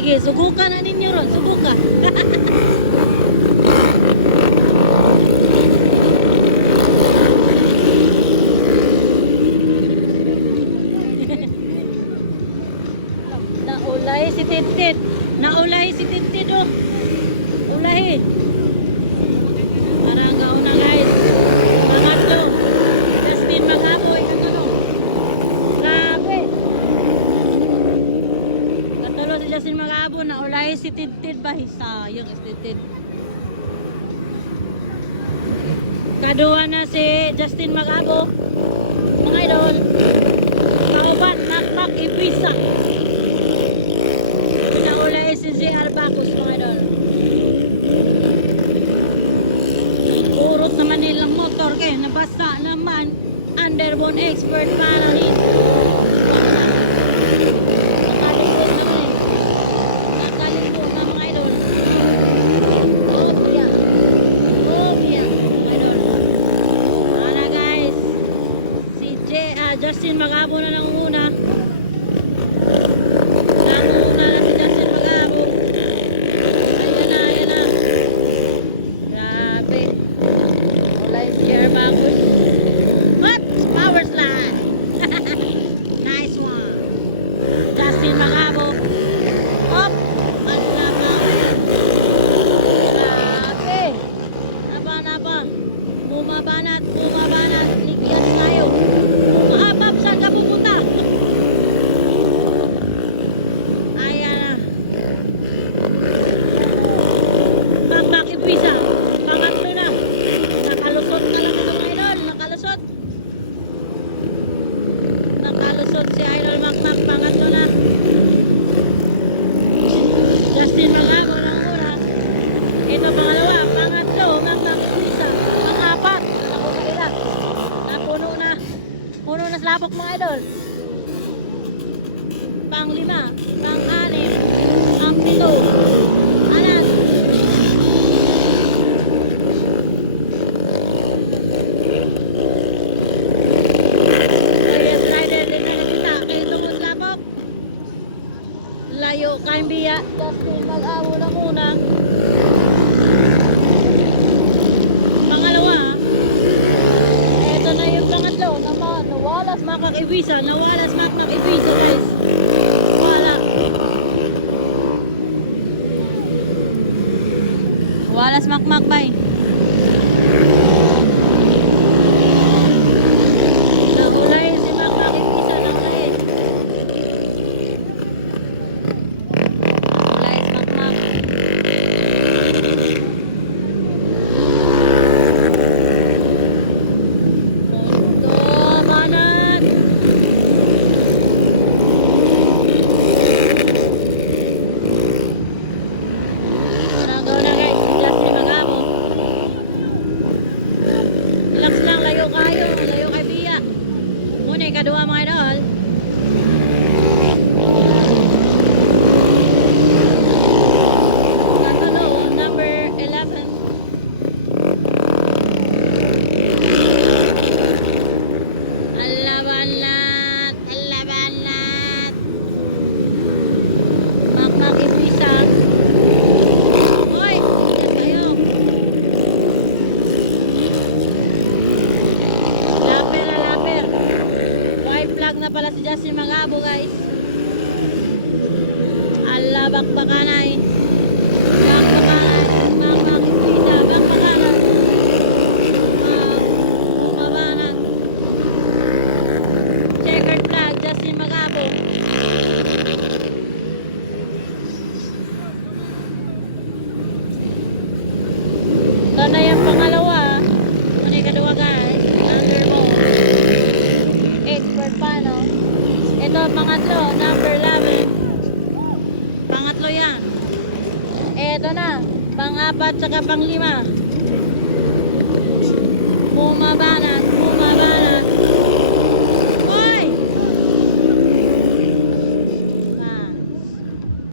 Sige, subukan na ninyo ron. Subukan. Naulahi si Tintin. Naulahi si Tintin, oh. Ulahi. Parang gauna, guys. Pangatlo. Justin Magaboy. Ano? Grabe. Katulo si Justin Magabo. Naulahi si Tintin ba? Sayang si Tintin. Kaduwa na si Justin Magabo. Mga idol. Kauban, Makmak, Ibiza. Naulahi si JR Bacus, mga idol. Urot naman nilang motor kaya nabasa naman. Underbone expert para rin. Nakalimot naman eh. Nakalimot na mga idol. Obya. Obya, mga idol. Wala guys. Si Justin Magabo na nangunguna. Nangunguna na si Justin Magabo. Ayan na, ayan na. Grabe. Wala yung JR Bacus. What? Power slide. Nice one. Justin Magabo. Up. At napa. Grabe. Napa. Bumabanat. Ligyan tayo. Map, saan ka pupunta? Ayan na. Makmak Ibiza. Pangatlo na. Nakalusot na lang ito, mga idol. Nakalusot. Nakalusot si Idol Makmak. Pangatlo na. Justin Magabo ng una. Ito pangalawa. Pangatlo. Makmak Ibiza. Pang-apat. Ako sa ila. Napuno na. Puno na sa labok, mga idol. Pang-lima. Pang-anim. Pang-pito. Anas. Reyes Rider din na nakita. Kaya tungkol sa labok. Layo kayong biya. Justin Magabo na muna. Pangalawa. Ito na yung pangatlo. Nawalas Makmak Ibiza. Nawalas Makmak Ibiza, guys. Wala. Walas Makmak, bay. Nahulay si Makmak Ibiza ng kain. Nahulay si Makmak. Mundo manat. Nagaw na guys, si Justin Magabo. Relax lang, layo kayo. Layo kay Bia. Muna yung kadua, mga idol. Natalo, number 11. Alabanat. Makmak Ibiza. Hoy, yan kayo. Laper. White flag na pala si Justin Magabo, guys. Ala, bakbakanay. Makmak Ibiza, bakbakanan. Bumabanat. Checkered flag, Justin Magabo. Ito na yung pangalawa. Muna yung kadua, guys. Underbone. Expert pa, no? Ito, pangatlo. Number 11. Pangatlo yan. Ito na. Pang-apat saka pang-lima. Bumabanat.